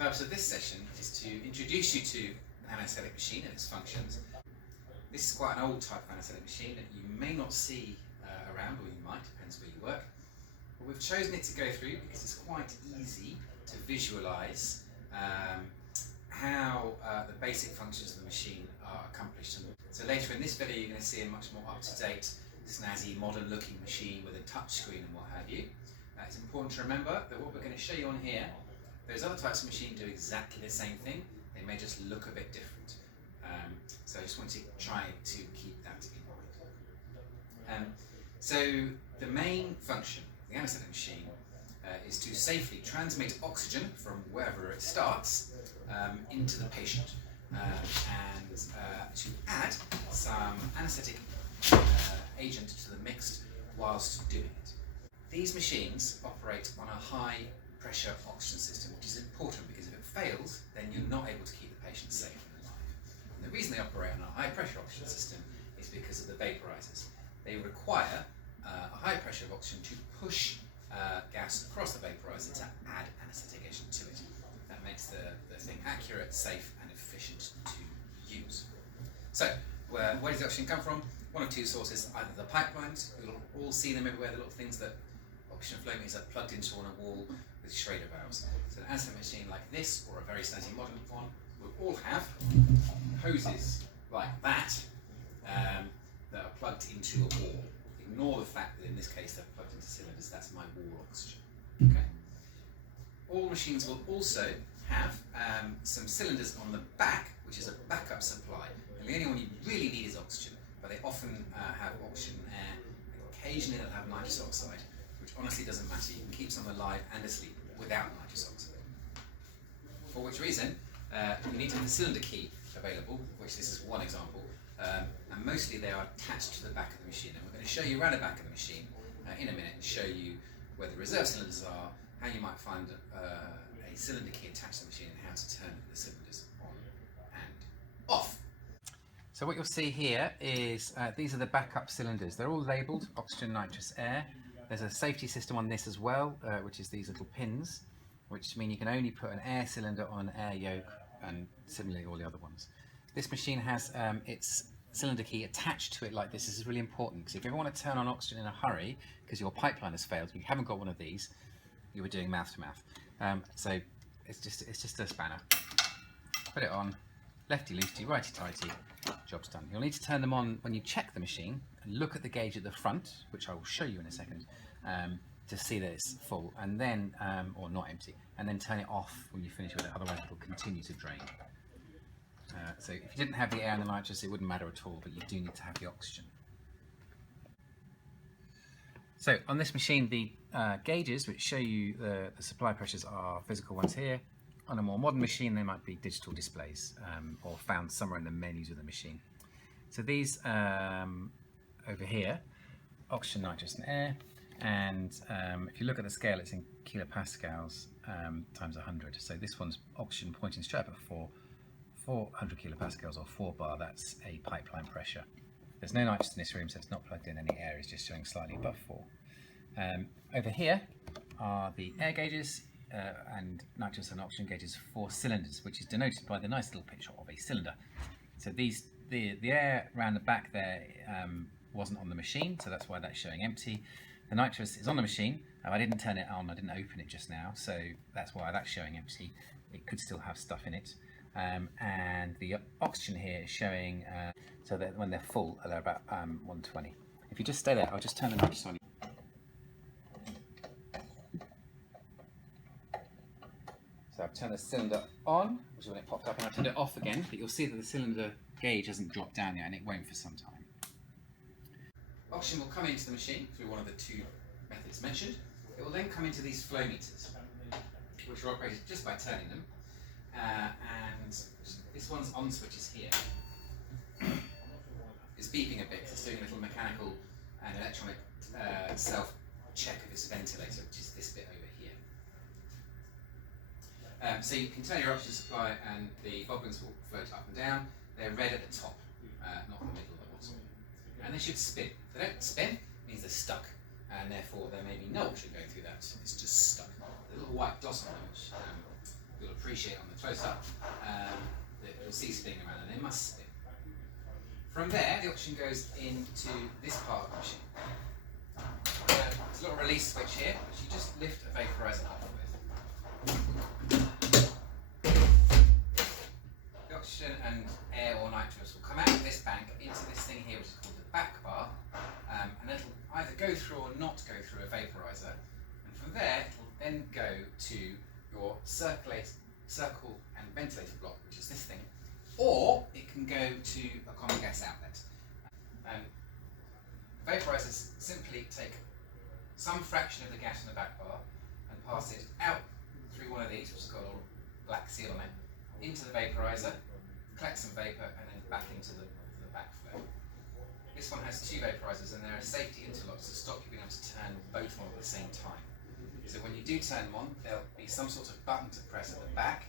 purpose of this session is to introduce you to an anaesthetic machine and its functions. This is quite an old type of anaesthetic machine that you may not see around, or you might, depends where you work. But we've chosen it to go through because it's quite easy to visualise how the basic functions of the machine are accomplished. So later in this video you're going to see a much more up-to-date, snazzy, modern-looking machine with a touch screen and what have you. It's important to remember that what we're going to show you on here, those other types of machines do exactly the same thing, they may just look a bit different. So I just want to try to keep that in mind. So the main function of the anaesthetic machine is to safely transmit oxygen from wherever it starts into the patient and to add some anaesthetic agent to the mix whilst doing it. These machines operate on a high pressure oxygen system, which is important because if it fails, then you're not able to keep the patient safe and alive. And the reason they operate on a high pressure oxygen system is because of the vaporizers. They require a high pressure of oxygen to push gas across the vaporizer to add anaesthetic agent to it. That makes the thing accurate, safe and efficient to use. So, where does the oxygen come from? One of two sources, either the pipelines, you'll all see them everywhere, the little things that oxygen flow meters are plugged into on a wall with Schrader valves. So an anaesthetic machine like this, or a very snazzy modern one, will all have hoses like that that are plugged into a wall. Ignore the fact that in this case they're plugged into cylinders, that's my wall oxygen. Okay. All machines will also have some cylinders on the back, which is a backup supply. And the only one you really need is oxygen, but they often have oxygen and air. Occasionally they'll have nitrous oxide, which honestly doesn't matter. You can keep someone alive and asleep without nitrous oxide. For which reason, you need to have the cylinder key available, which this is one example, and mostly they are attached to the back of the machine. And we're going to show you around the back of the machine in a minute and show you where the reserve cylinders are, how you might find a cylinder key attached to the machine, and how to turn the cylinders on and off. So what you'll see here is these are the backup cylinders. They're all labelled oxygen, nitrous, air. There's a safety system on this as well, which is these little pins, which mean you can only put an air cylinder on an air yoke, and similarly all the other ones. This machine has its cylinder key attached to it like this. This is really important because if you ever want to turn on oxygen in a hurry because your pipeline has failed, you haven't got one of these, you were doing mouth to mouth. So it's just a spanner. Put it on, lefty loosey, righty tighty, job's done. You'll need to turn them on when you check the machine and look at the gauge at the front, which I will show you in a second, to see that it's full, and then or not empty, and then turn it off when you finish with it, otherwise it will continue to drain. So if you didn't have the air and the nitrous, it wouldn't matter at all, but you do need to have the oxygen. So on this machine, the gauges which show you the supply pressures are physical ones here. On a more modern machine, they might be digital displays or found somewhere in the menus of the machine. So these over here, oxygen, nitrous and air, and if you look at the scale, it's in kilopascals times 100. So this one's oxygen pointing straight up at 400 kilopascals or 4 bar, that's a pipeline pressure. There's no nitrous in this room, so it's not plugged in any air, it's just showing slightly above 4. Over here are the air gauges and nitrous and oxygen gauges for cylinders, which is denoted by the nice little picture of a cylinder. So these, the air around the back there wasn't on the machine, so that's why that's showing empty. The nitrous is on the machine. I didn't turn it on, I didn't open it just now, so that's why that's showing empty. It could still have stuff in it. And the oxygen here is showing, so that when they're full, they're about 120. If you just stay there, I'll just turn the nitrous on. So I've turned the cylinder on, which is when it popped up, and I turned it off again, but you'll see that the cylinder gauge hasn't dropped down yet, and it won't for some time. Oxygen will come into the machine through one of the two methods mentioned. It will then come into these flow meters, which are operated just by turning them. And this one's on switch is here. It's beeping a bit because it's doing a little mechanical and electronic self-check of its ventilator, which is this bit over here. So you can turn your oxygen supply and the bobbins will float up and down. They're red at the top, not the middle or the bottom. And they should spin. If they don't spin, it means they're stuck, and therefore there may be no oxygen going through that. It's just stuck. The little white dot on them, which you'll appreciate on the close-up that you'll see spinning around, and it must spin. From there, the oxygen goes into this part of the machine. There's a little release switch here, which you just lift a vaporizer off with. The oxygen and air or nitrous will come out of this bank into this thing here, which is called the back bar, and it'll either go through or not go through a vaporizer. And from there, it'll then go to your circle and ventilator block, which is this thing, or it can go to a common gas outlet. Vaporizers simply take some fraction of the gas in the back bar and pass it out through one of these, which has got a little black seal on it, into the vaporizer, collect some vapor, and then back into the backflow. This one has two vaporizers, and there are safety interlocks to stop you being able to turn both on at the same time. So when you do turn them on, there'll be some sort of button to press at the back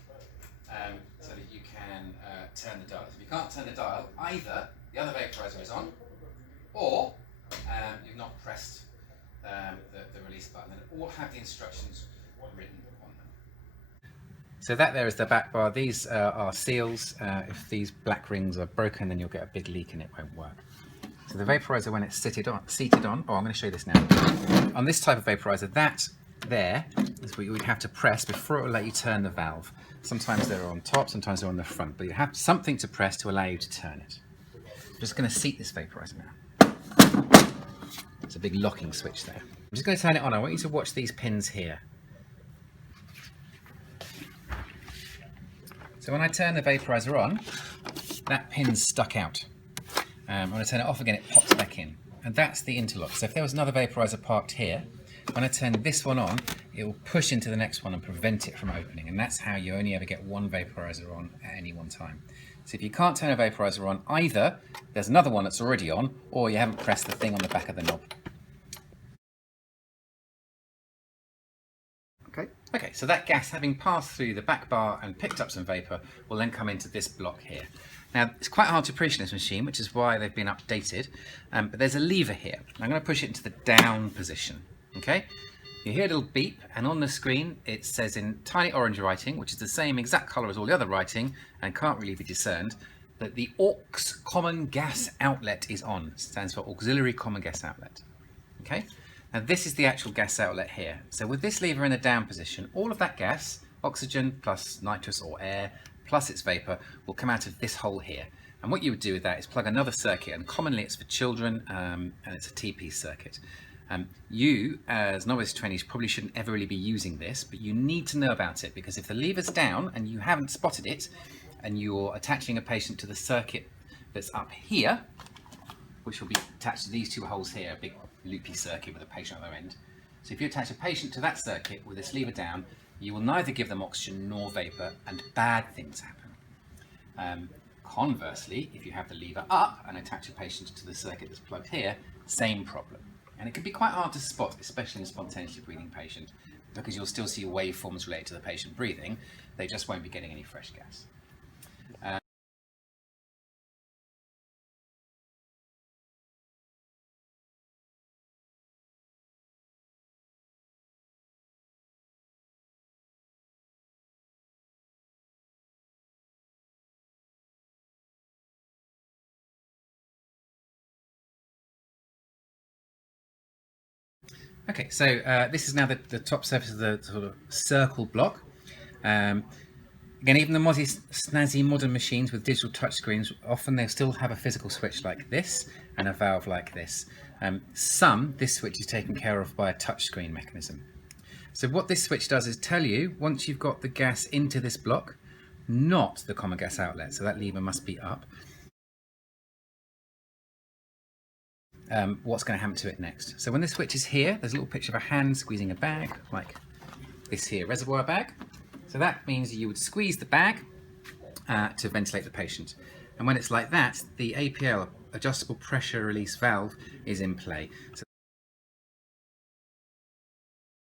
so that you can turn the dial. If you can't turn the dial, either the other vaporizer is on, or you've not pressed the release button, and all have the instructions written on them. So that there is the back bar. These are seals. If these black rings are broken, then you'll get a big leak and it won't work. So the vaporizer, when it's seated on, oh, I'm going to show you this now. On this type of vaporizer, that there is what you would have to press before it will let you turn the valve. Sometimes they're on top, sometimes they're on the front, but you have something to press to allow you to turn it. I'm just going to seat this vaporizer now. There's a big locking switch there. I'm just going to turn it on. I want you to watch these pins here. So when I turn the vaporizer on, that pin's stuck out. When I turn it off again, it pops back in. And that's the interlock. So if there was another vaporizer parked here, when I turn this one on, it will push into the next one and prevent it from opening. And that's how you only ever get one vaporizer on at any one time. So if you can't turn a vaporizer on, either there's another one that's already on, or you haven't pressed the thing on the back of the knob. Okay, so that gas, having passed through the back bar and picked up some vapor, will then come into this block here. Now, it's quite hard to appreciate this machine, which is why they've been updated, but there's a lever here. I'm going to push it into the down position, okay? You hear a little beep, and on the screen it says in tiny orange writing, which is the same exact colour as all the other writing and can't really be discerned, that the AUX common gas outlet is on. It stands for auxiliary common gas outlet, okay? Now this is the actual gas outlet here. So with this lever in the down position, all of that gas, oxygen plus nitrous or air, plus its vapour, will come out of this hole here. And what you would do with that is plug another circuit, and commonly it's for children, and it's a T-piece circuit. You, as novice trainees, probably shouldn't ever really be using this, but you need to know about it, because if the lever's down and you haven't spotted it, and you're attaching a patient to the circuit that's up here, which will be attached to these two holes here, a big loopy circuit with a patient on the other end. So if you attach a patient to that circuit with this lever down, you will neither give them oxygen nor vapour, and bad things happen. Conversely, if you have the lever up and attach a patient to the circuit that's plugged here, same problem. And it can be quite hard to spot, especially in a spontaneously breathing patient, because you'll still see waveforms related to the patient breathing. They just won't be getting any fresh gas. Okay, so this is now the top surface of the sort of circle block. Again, even the snazzy modern machines with digital touchscreens, often they'll still have a physical switch like this and a valve like this. This switch is taken care of by a touchscreen mechanism. So what this switch does is tell you, once you've got the gas into this block, not the common gas outlet, so that lever must be up, what's going to happen to it next. So when the switch is here, there's a little picture of a hand squeezing a bag, like this here, reservoir bag. So that means you would squeeze the bag to ventilate the patient. And when it's like that, the APL, adjustable pressure release valve, is in play. So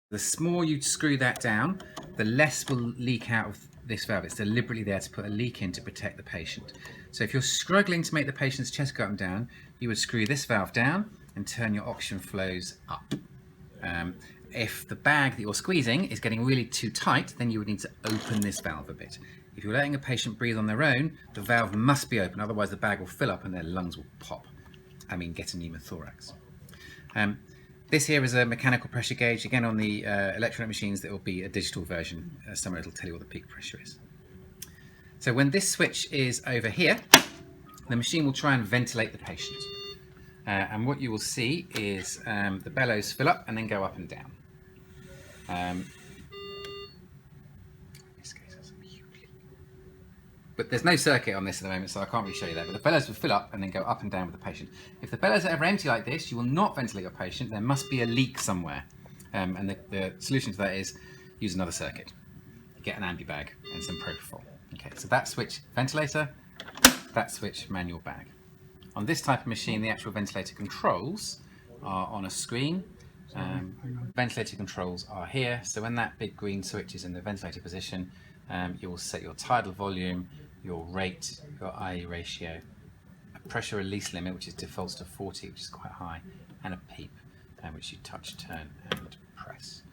the more you screw that down, the less will leak out of this valve. It's deliberately there to put a leak in to protect the patient. So if you're struggling to make the patient's chest go up and down, you would screw this valve down and turn your oxygen flows up. if the bag that you're squeezing is getting really too tight, then you would need to open this valve a bit. If you're letting a patient breathe on their own, the valve must be open, otherwise the bag will fill up and their lungs will pop. Get a pneumothorax. This here is a mechanical pressure gauge. Again, on the electronic machines, there will be a digital version. Somewhere it'll tell you what the peak pressure is. So when this switch is over here, the machine will try and ventilate the patient. And what you will see is the bellows fill up and then go up and down. But there's no circuit on this at the moment, so I can't really show you that. But the bellows will fill up and then go up and down with the patient. If the bellows are ever empty like this, you will not ventilate your patient. There must be a leak somewhere. And the solution to that is use another circuit. Get an ambu bag and some propofol. Okay, so that switch ventilator, that switch manual bag. On this type of machine, the actual ventilator controls are on a screen. Ventilator controls are here. So when that big green switch is in the ventilator position, you will set your tidal volume, your rate, your IE ratio, a pressure release limit, which is defaults to 40, which is quite high, and a PEEP, which you touch, turn, and press.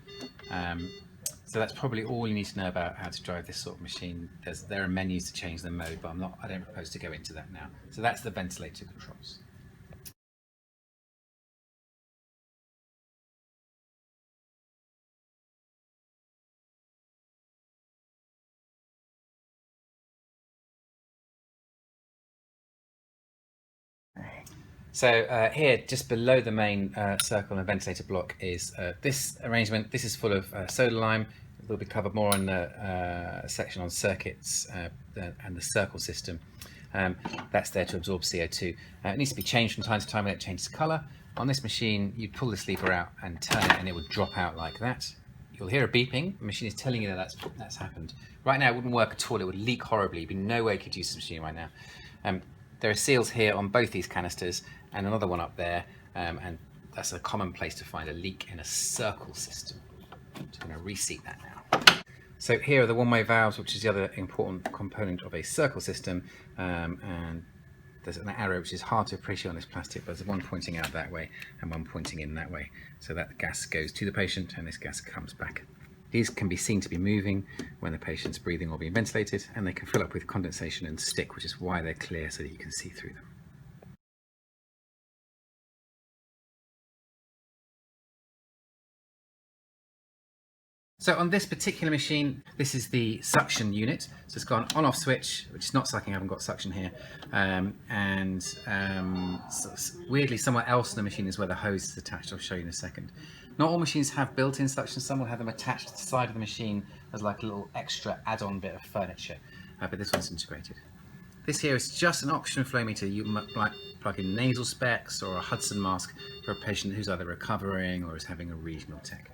So that's probably all you need to know about how to drive this sort of machine. There are menus to change the mode, but I don't propose to go into that now. So that's the ventilator controls. So here, just below the main circle and ventilator block is this arrangement. This is full of soda lime. It will be covered more in the section on circuits and the circle system. That's there to absorb CO2. It needs to be changed from time to time when it changes colour. On this machine, you pull this lever out and turn it and it would drop out like that. You'll hear a beeping. The machine is telling you that that's happened. Right now it wouldn't work at all. It would leak horribly. You'd be no way you could use this machine right now. There are seals here on both these canisters and another one up there, and that's a common place to find a leak in a circle system. I'm just going to reseat that now. So here are the one-way valves, which is the other important component of a circle system, and there's an arrow which is hard to appreciate on this plastic, but there's one pointing out that way and one pointing in that way. So that gas goes to the patient and this gas comes back. These can be seen to be moving when the patient's breathing or being ventilated, and they can fill up with condensation and stick, which is why they're clear so that you can see through them. So on this particular machine, this is the suction unit. So it's got an on-off switch, which is not sucking, I haven't got suction here. So weirdly, somewhere else in the machine is where the hose is attached. I'll show you in a second. Not all machines have built-in suction. Some will have them attached to the side of the machine as like a little extra add-on bit of furniture, but this one's integrated. This here is just an oxygen flow meter. You might plug in nasal specs or a Hudson mask for a patient who's either recovering or is having a regional technique.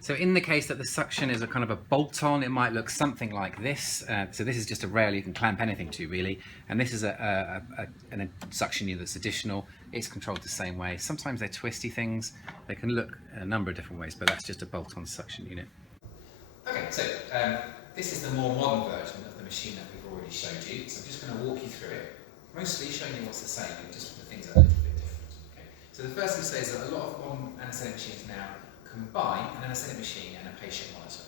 So in the case that the suction is a kind of a bolt-on, it might look something like this. So this is just a rail you can clamp anything to, really. And this is a suction unit that's additional. It's controlled the same way. Sometimes they're twisty things. They can look a number of different ways, but that's just a bolt-on suction unit. Okay, so this is the more modern version of the machine that we've already showed you. So I'm just going to walk you through it, mostly showing you what's the same, and just the things that are a little bit different. Okay. So the first thing to say is that a lot of modern anaesthetic machines now combine an anaesthetic machine and a patient monitor.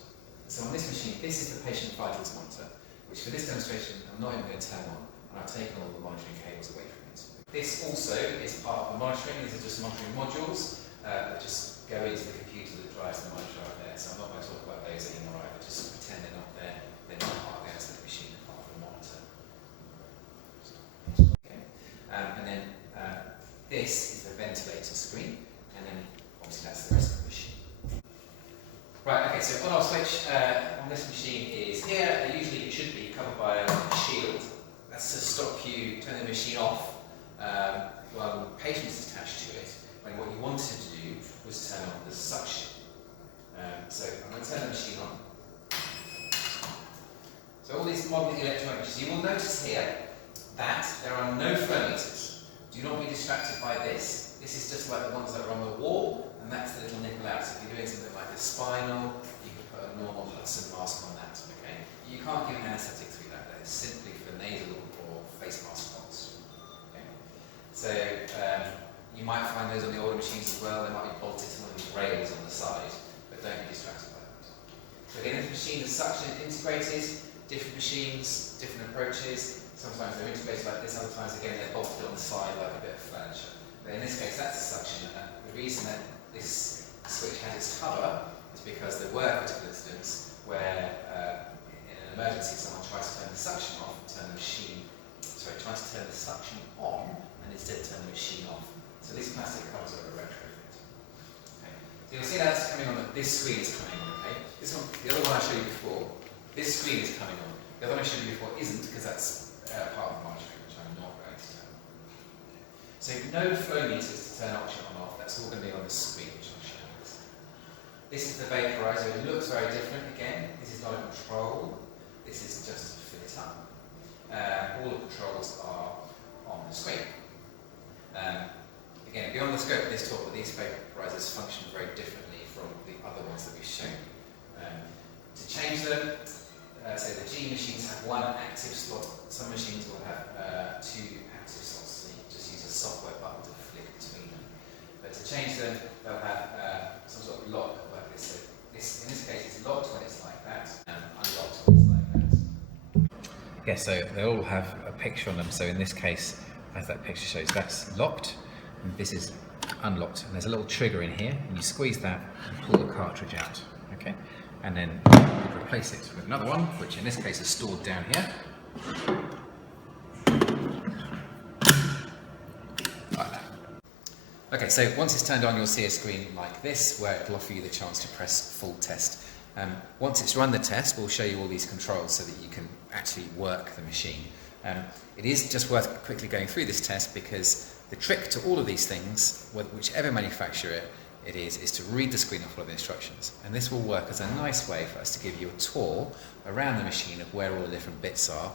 So on this machine, this is the patient vitals monitor, which for this demonstration I'm not even going to turn on, and I've taken all the monitoring cables away from it. This also is part of the monitoring. These are just monitoring modules that just go into the computer that drives the monitor up there. So I'm not going to talk about those anymore either, just pretend they're not there. They're not part of the anaesthetic machine, they're part of the monitor. Okay. And then this is the ventilator screen, and then obviously that's the rest of the machine. Right, okay, so on-off switch on this machine is here. Usually it should be covered by a shield. That's to stop you turning the machine off while the patient is attached to it, when what you wanted to do was turn on the suction. So I'm going to turn the machine on. So all these modern electronic machines, you will notice here that there are no flow meters. Do not be distracted by this. This is just like the ones that are on the wall, and that's the little nipple out. So if you're doing something like a spinal, you can put a normal Hudson mask on that. Okay? You can't give an anaesthetic through that. That is simply for nasal or face mask holes. Okay? So you might find those on the older machines as well. They might be bolted to one of these rails on the side, but don't be distracted by that. So again, the machine is such and integrated, different machines, different approaches. Sometimes they're integrated like this, other times again they're bolted on the side like a bit of furniture. But in this case that's a suction. The reason that this switch has its cover is because there were critical incidents where in an emergency someone tries to turn the suction off, tries to turn the suction on and instead turn the machine off. So these plastic covers are a retrofit. Okay. So you'll see that's coming on, this screen is coming on, okay? This one, the other one I showed you before, this screen is coming on. The other one I showed you before isn't, because that's part of the monitoring, which I'm not going to turn. So no flow meters to turn oxygen on off, that's all going to be on the screen, which I'll show you. This is the vaporizer, it looks very different again. This is not a control, this is just to fill it up. All the controls are on the screen. Again, beyond the scope of this talk, but these vaporizers function very differently from the other ones that we've shown. To change them, so the G machines have one active slot, some machines will have two active slots, so you just use a software button to flick between them. But to change them, they'll have some sort of lock like this. So this, in this case, it's locked when it's like that, and unlocked when it's like that. Yeah, so they all have a picture on them. So in this case, as that picture shows, that's locked, and this is unlocked. And there's a little trigger in here, and you squeeze that and pull the cartridge out. Okay, and then you replace it with another one, which in this case is stored down here. Like that. Okay, so once it's turned on, you'll see a screen like this, where it'll offer you the chance to press full test. Once it's run the test, we'll show you all these controls so that you can actually work the machine. It is just worth quickly going through this test, because the trick to all of these things, whichever manufacturer it is to read the screen and follow the instructions. And this will work as a nice way for us to give you a tour around the machine of where all the different bits are,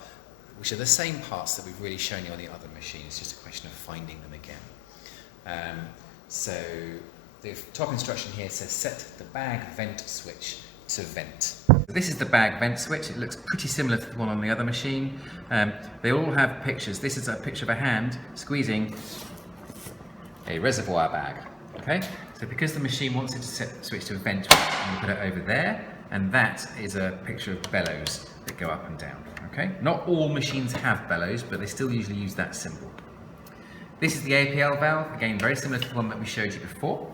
which are the same parts that we've really shown you on the other machine. It's just a question of finding them again. So the top instruction here says set the bag vent switch to vent. This is the bag vent switch. It looks pretty similar to the one on the other machine. They all have pictures. This is a picture of a hand squeezing a reservoir bag. Okay, so because the machine wants it to switch to a vent, I'm going to put it over there, and that is a picture of bellows that go up and down. Okay, not all machines have bellows, but they still usually use that symbol. This is the APL valve, again very similar to the one that we showed you before.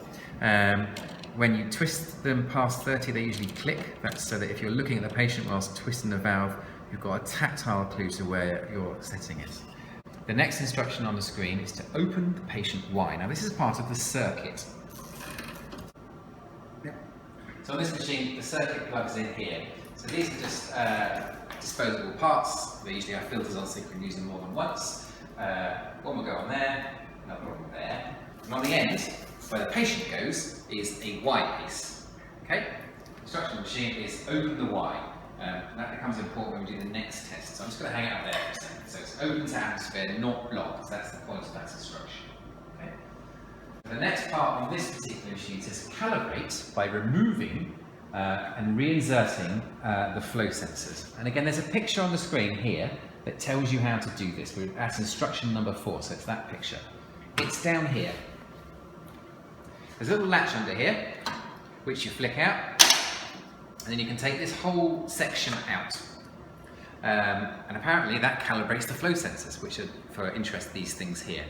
When you twist them past 30, they usually click. That's so that if you're looking at the patient whilst twisting the valve, you've got a tactile clue to where you're setting it. The next instruction on the screen is to open the patient Y. Now this is part of the circuit. Yep. So on this machine, the circuit plugs in here. So these are just disposable parts. They usually have filters on so you can use them more than once. One will go on there, another one there. And on the end, where the patient goes, is a Y piece. Okay? The instruction on the machine is open the Y. And that becomes important when we do the next test. So I'm just going to hang it up there for a second. So it's open to atmosphere, not locked. That's the point of that instruction. Okay? The next part on this particular machine says calibrate by removing and reinserting the flow sensors. And again, there's a picture on the screen here that tells you how to do this. We're at instruction number 4, so it's that picture. It's down here. There's a little latch under here, which you flick out, and then you can take this whole section out. And apparently that calibrates the flow sensors, which are for interest these things here.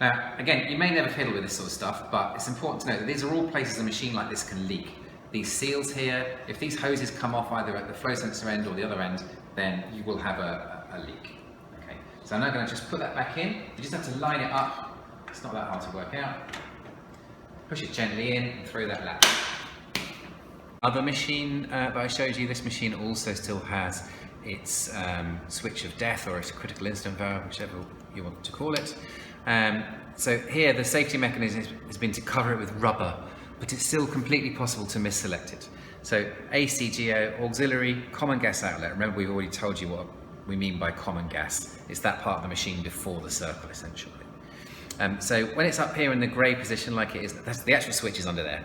Now, again, you may never fiddle with this sort of stuff, but it's important to know that these are all places a machine like this can leak. These seals here, if these hoses come off either at the flow sensor end or the other end, then you will have a leak. Okay, so I'm now going to just put that back in. You just have to line it up. It's not that hard to work out. Push it gently in and throw that latch. Other machine that I showed you, this machine also still has its switch of death or its critical incident valve, whichever you want to call it. So here the safety mechanism has been to cover it with rubber, but it's still completely possible to misselect it. So ACGO, auxiliary common gas outlet. Remember, we've already told you what we mean by common gas. It's that part of the machine before the circle, essentially. So when it's up here in the grey position like it is, that's the actual switch is under there.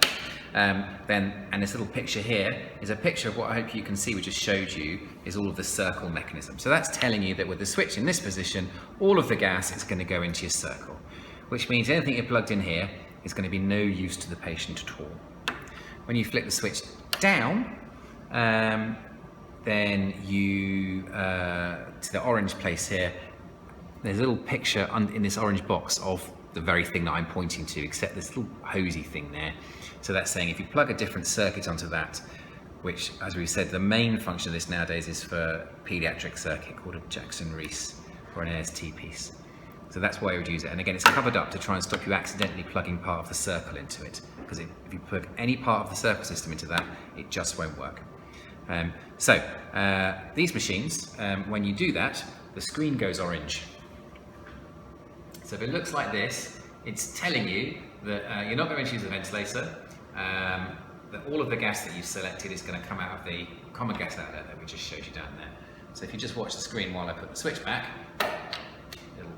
And this little picture here is a picture of what I hope you can see, we just showed you, is all of the circle mechanism. So that's telling you that with the switch in this position, all of the gas is going to go into your circle, which means anything you plugged in here is going to be no use to the patient at all. When you flick the switch down, then you, to the orange place here, there's a little picture in this orange box of the very thing that I'm pointing to, except this little hosey thing there. So that's saying if you plug a different circuit onto that, which, as we said, the main function of this nowadays is for pediatric circuit called a Jackson-Rees or an Anaesthetic piece. So that's why you would use it. And again, it's covered up to try and stop you accidentally plugging part of the circle into it. Because if you plug any part of the circle system into that, it just won't work. These machines, when you do that, the screen goes orange. So if it looks like this, it's telling you that you're not going to use a ventilator, that all of the gas that you've selected is going to come out of the common gas outlet that we just showed you down there. So if you just watch the screen while I put the switch back,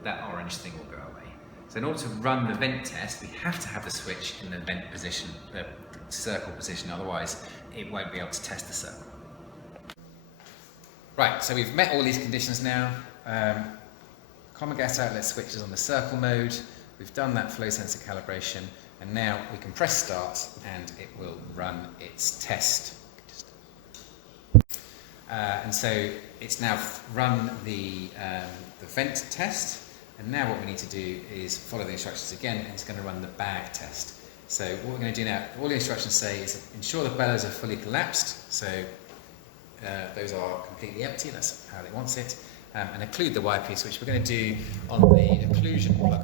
that orange thing will go away. So in order to run the vent test, we have to have the switch in the vent position, circle position, otherwise it won't be able to test the circle. Right, so we've met all these conditions now. Common gas outlet switch is on the circle mode. We've done that flow sensor calibration, and now we can press start and it will run its test. And so it's now run the vent test, and now what we need to do is follow the instructions again, and it's going to run the bag test. So what we're going to do now, all the instructions say is ensure the bellows are fully collapsed, so those are completely empty, that's how it wants it, and occlude the wire piece, which we're going to do on the occlusion plug.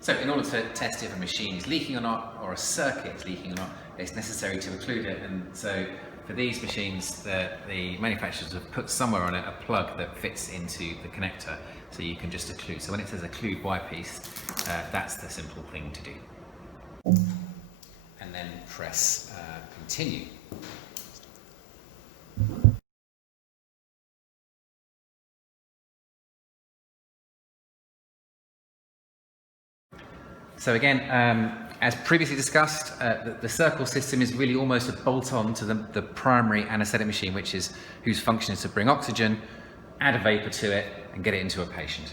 So in order to test if a machine is leaking or not, or a circuit is leaking or not, it's necessary to occlude it. And so for these machines, the manufacturers have put somewhere on it a plug that fits into the connector, so you can just occlude. So when it says occlude wire piece, that's the simple thing to do. And then press continue. So again, as previously discussed, the circle system is really almost a bolt-on to the primary anaesthetic machine, whose function is to bring oxygen, add a vapour to it, and get it into a patient.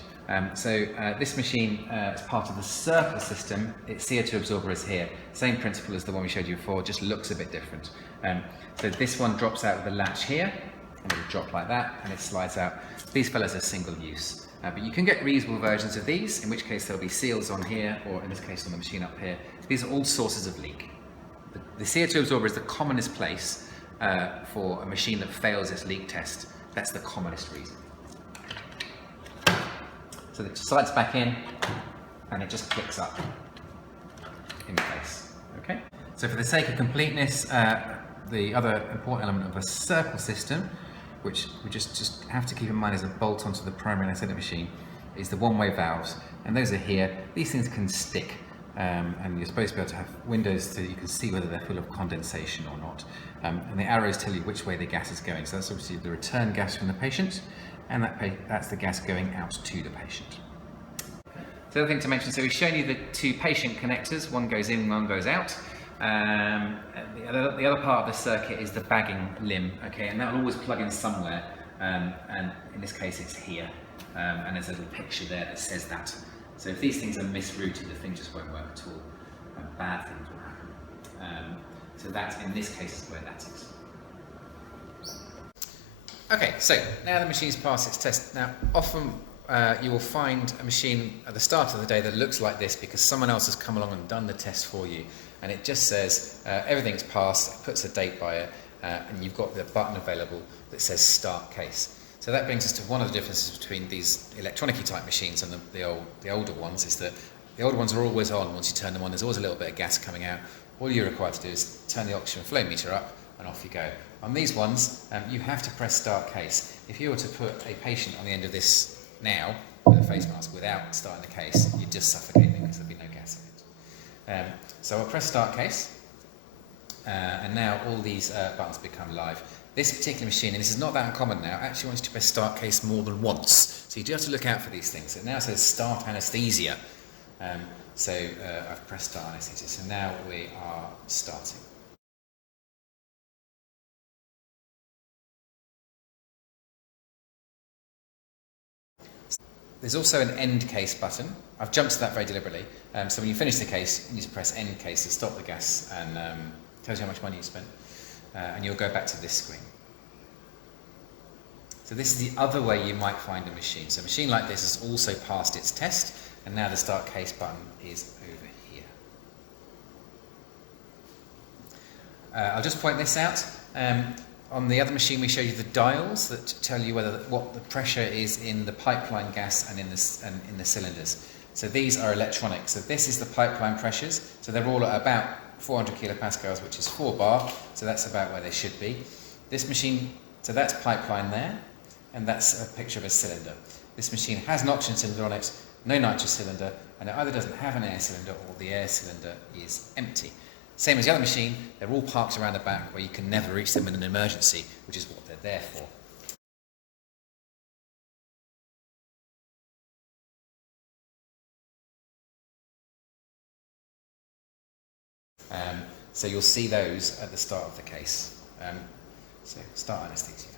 This machine is part of the circle system. Its CO2 absorber is here. Same principle as the one we showed you before, just looks a bit different. So this one drops out of the latch here, and it will drop like that, and it slides out. These fellas are single use. But you can get reusable versions of these, in which case there'll be seals on here, or in this case on the machine up here. These are all sources of leak. The CO2 absorber is the commonest place for a machine that fails its leak test. That's the commonest reason. So it slides back in, and it just clicks up in place. Okay. So for the sake of completeness, the other important element of a circle system, which we just have to keep in mind as a bolt onto the primary anaesthetic machine, is the one-way valves, and those are here. These things can stick, and you're supposed to be able to have windows so that you can see whether they're full of condensation or not. And the arrows tell you which way the gas is going. So that's obviously the return gas from the patient, and that's the gas going out to the patient. So the other thing to mention, so we've shown you the two patient connectors, one goes in, one goes out. The other part of the circuit is the bagging limb, okay, and that will always plug in somewhere, and in this case it's here, and there's a little picture there that says that. So if these things are misrouted, the thing just won't work at all, and bad things will happen. So that, in this case, is where that is. Okay, so now the machine's passed its test. Now, often you will find a machine at the start of the day that looks like this because someone else has come along and done the test for you. And it just says everything's passed, it puts a date by it, and you've got the button available that says start case. So that brings us to one of the differences between these electronic type machines and the older ones, is that the older ones are always on. Once you turn them on, there's always a little bit of gas coming out. All you're required to do is turn the oxygen flow meter up and off you go. On these ones, you have to press start case. If you were to put a patient on the end of this now with a face mask without starting the case, you'd just suffocate them because there'd be no gas in it. So I'll press start case, and now all these buttons become live. This particular machine, and this is not that uncommon now, actually wants you to press start case more than once. So you do have to look out for these things. It now says start anaesthesia. I've pressed start anaesthesia, so now we are starting. There's also an end case button. I've jumped to that very deliberately. So when you finish the case, you need to press end case to stop the gas and tells you how much money you spent, and you'll go back to this screen. So this is the other way you might find a machine. So a machine like this has also passed its test, and now the start case button is over here. I'll just point this out. On the other machine we showed you the dials that tell you what the pressure is in the pipeline gas and in the cylinders. So these are electronic. So this is the pipeline pressures. So they're all at about 400 kilopascals, which is 4 bar. So that's about where they should be. This machine, so that's pipeline there, and that's a picture of a cylinder. This machine has an oxygen cylinder on it, no nitrous cylinder, and it either doesn't have an air cylinder or the air cylinder is empty. Same as the other machine, they're all parked around the back where you can never reach them in an emergency, which is what they're there for. So you'll see those at the start of the case. So start anaesthesia.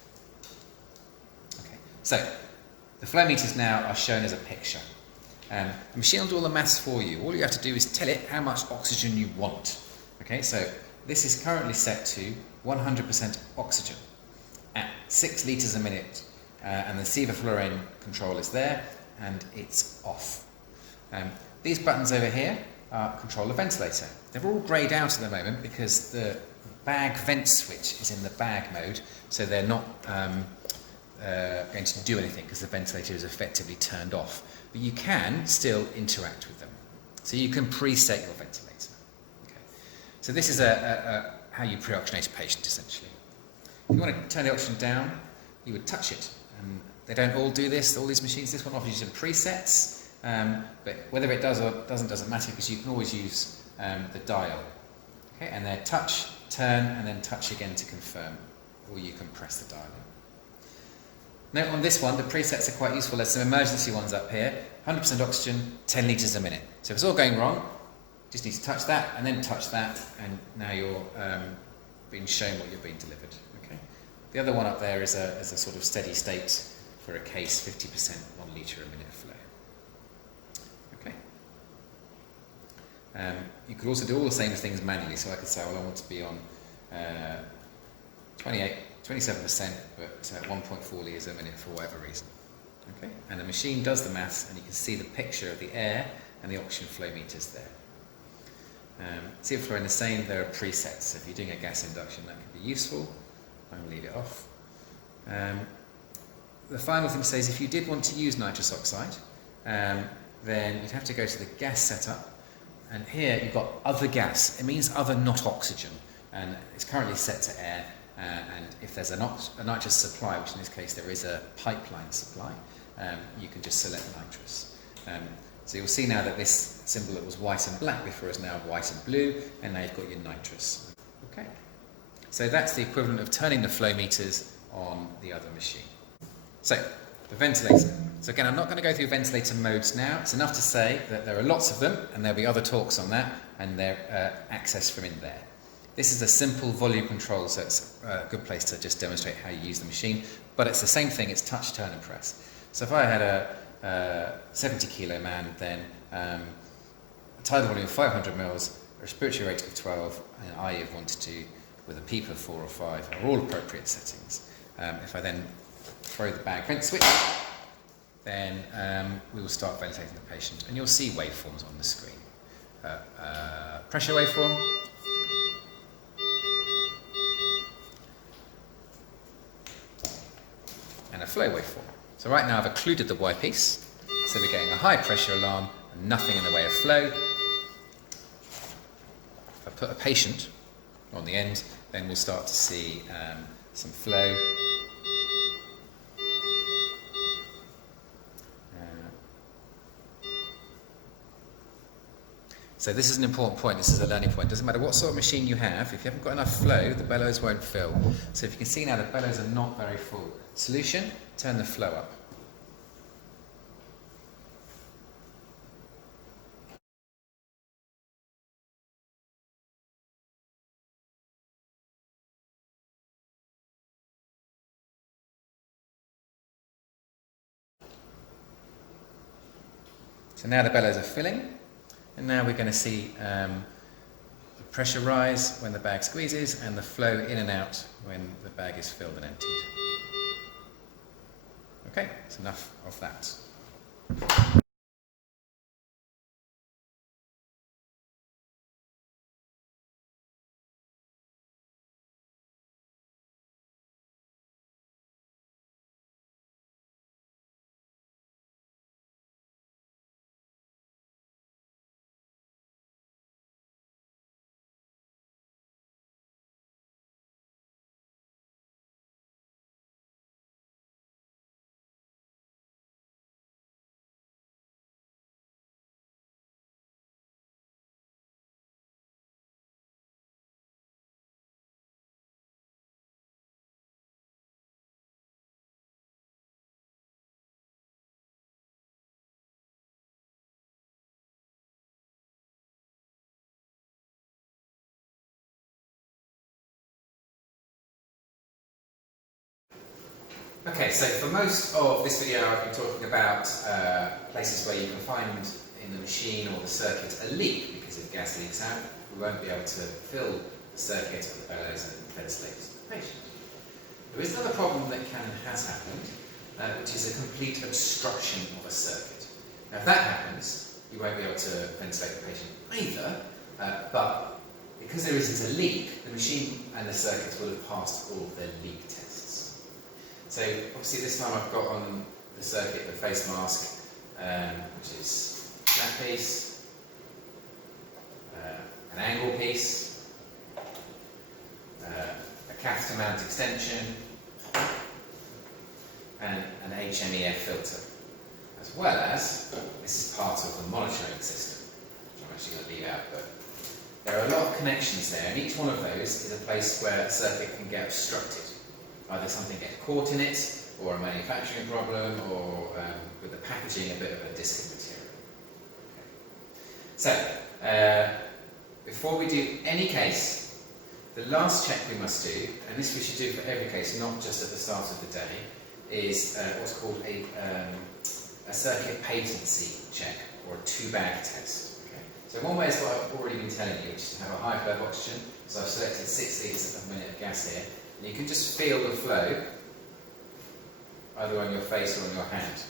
Okay. So the flow meters now are shown as a picture. The machine will do all the maths for you. All you have to do is tell it how much oxygen you want. Okay, so this is currently set to 100% oxygen at 6 litres a minute, and the sevoflurane control is there, and it's off. These buttons over here control the ventilator. They're all greyed out at the moment because the bag vent switch is in the bag mode, so they're not going to do anything because the ventilator is effectively turned off. But you can still interact with them. So you can preset your ventilator. Okay. So this is how you pre-oxygenate a patient, essentially. If you want to turn the oxygen down, you would touch it. And they don't all do this, all these machines. This one offers you some presets. But whether it does or doesn't matter, because you can always use the dial. Okay, and then touch, turn, and then touch again to confirm, or you can press the dial. Note on this one, the presets are quite useful. There's some emergency ones up here. 100% oxygen, 10 litres a minute. So if it's all going wrong, just need to touch that, and then touch that, and now you're being shown what you're being delivered. Okay. The other one up there is a sort of steady state for a case, 50%, 1 litre a minute flow. You could also do all the same things manually, so I could say, well, I want to be on 27%, but 1.4 litres a minute for whatever reason. Okay? And the machine does the maths, and you can see the picture of the air and the oxygen flow meters there. Sevoflurane the same, there are presets, so if you're doing a gas induction that can be useful. I'm going to leave it off. The final thing to say is if you did want to use nitrous oxide, then you'd have to go to the gas setup. And here you've got other gas. It means other, not oxygen. And it's currently set to air. And if there's a nitrous supply, which in this case there is a pipeline supply, you can just select nitrous. So you'll see now that this symbol that was white and black before is now white and blue, and now you've got your nitrous. Okay. So that's the equivalent of turning the flow meters on the other machine. So the ventilator. So again, I'm not going to go through ventilator modes now. It's enough to say that there are lots of them, and there'll be other talks on that, and they're accessed from in there. This is a simple volume control, so it's a good place to just demonstrate how you use the machine. But it's the same thing, it's touch, turn, and press. So if I had a 70 kilo man, then a tidal volume of 500 mils, a respiratory rate of 12, and an I of 1 to 2, with a PEEP of 4 or 5, are all appropriate settings. If I then throw the bag vent switch, then we will start ventilating the patient, and you'll see waveforms on the screen. Pressure waveform, and a flow waveform. So right now I've occluded the Y piece, so we're getting a high pressure alarm and nothing in the way of flow. If I put a patient on the end, then we'll start to see some flow. So this is an important point, this is a learning point. Doesn't matter what sort of machine you have, if you haven't got enough flow, the bellows won't fill. So if you can see now, the bellows are not very full. Solution, turn the flow up. So now the bellows are filling. And now we're going to see the pressure rise when the bag squeezes and the flow in and out when the bag is filled and emptied. Okay, that's enough of that. Okay, so for most of this video I've been talking about places where you can find in the machine or the circuit a leak because if gas leaks out, we won't be able to fill the circuit or the bellows and ventilate the patient. There is another problem that can and has happened, which is a complete obstruction of a circuit. Now if that happens, you won't be able to ventilate the patient either, but because there isn't a leak, the machine and the circuit will have passed all of their leak tests. So obviously this time I've got on the circuit the face mask, which is that piece, an angle piece, a catheter mount extension, and an HMEF filter, as well as, this is part of the monitoring system, which I'm actually going to leave out, but there are a lot of connections there, and each one of those is a place where a circuit can get obstructed. Either something gets caught in it, or a manufacturing problem, or with the packaging a bit of a disc material. Okay. So, before we do any case, the last check we must do, and this we should do for every case, not just at the start of the day, is what's called a circuit patency check, or a two-bag test. Okay. So one way is what I've already been telling you, which is to have a high flow of oxygen. So I've selected 6 litres a minute of gas here. And you can just feel the flow, either on your face or on your hand.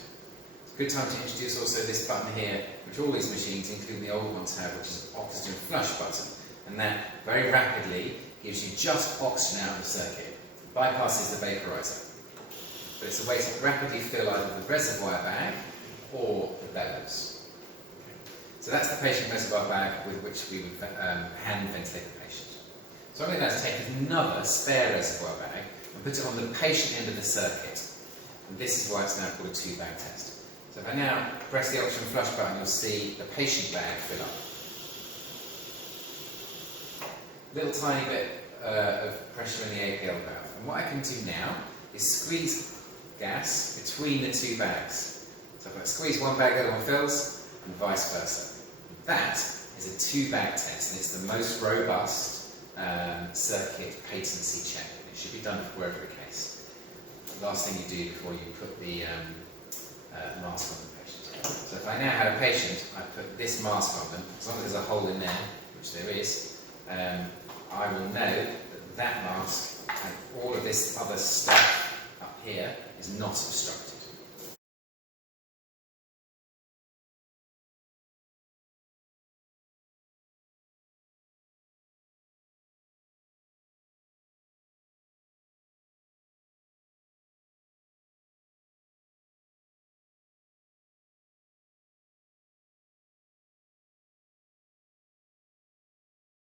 It's a good time to introduce also this button here, which all these machines, including the old ones, have, which is an oxygen flush button. And that very rapidly gives you just oxygen out of the circuit. It bypasses the vaporizer. But it's a way to rapidly fill either the reservoir bag or the bellows. So that's the patient reservoir bag with which we would hand ventilate the patient. So what I'm going to take another spare reservoir bag and put it on the patient end of the circuit. And this is why it's now called a two-bag test. So if I now press the oxygen flush button, you'll see the patient bag fill up. A little tiny bit of pressure in the APL valve. And what I can do now is squeeze gas between the two bags. So if I squeeze one bag, the other one fills, and vice versa. That is a two-bag test, and it's the most robust circuit patency check. It should be done for every case. The last thing you do before you put the mask on the patient. So if I now had a patient, I put this mask on them, as long as there's a hole in there, which there is, I will know that mask and all of this other stuff up here is not obstructed.